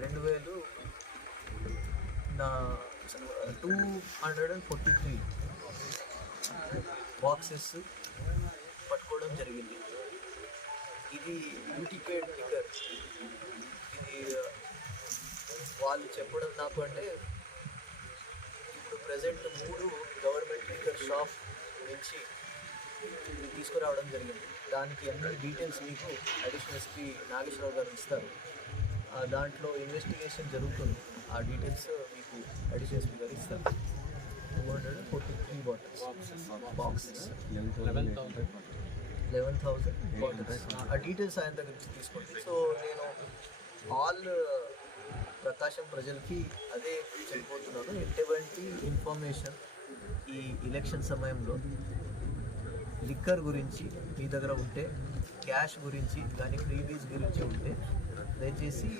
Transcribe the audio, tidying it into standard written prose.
2000 నా 243 బాక్సెస్ పట్టుకోవడం జరిగింది. ఇది యూటికేడ్ లిక్కర్. ఇది వాళ్ళు చెప్పడం నాకు అంటే ఇప్పుడు ప్రజెంట్ 3 గవర్నమెంట్ లిక్కర్ షాప్ నుంచి తీసుకురావడం జరిగింది. దానికి అన్ని డీటెయిల్స్ మీకు అడిషనల్ ఎస్పీ నాగేశ్వరరావు గారు ఇస్తారు. దాంట్లో ఇన్వెస్టిగేషన్ జరుగుతుంది. ఆ డీటెయిల్స్ మీకు అడిషనల్ ఎస్పీ గారు ఇస్తారు. 243 బాటిల్స్ బాక్సెస్ 11,000 బాటిల్స్. ఆ డీటెయిల్స్ ఆయన దగ్గర నుంచి తీసుకోండి. సో నేను ఆల్ ప్రకాశం ప్రజలకి అదే చెప్పిపోతున్నాను. ఎటువంటి ఇన్ఫర్మేషన్ ఈ ఎలక్షన్ సమయంలో లిక్కర్ గురించి మీ దగ్గర ఉంటే, క్యాష్ గురించి కానీ ఫ్రీబీస్ గురించి ఉంటే దయచేసి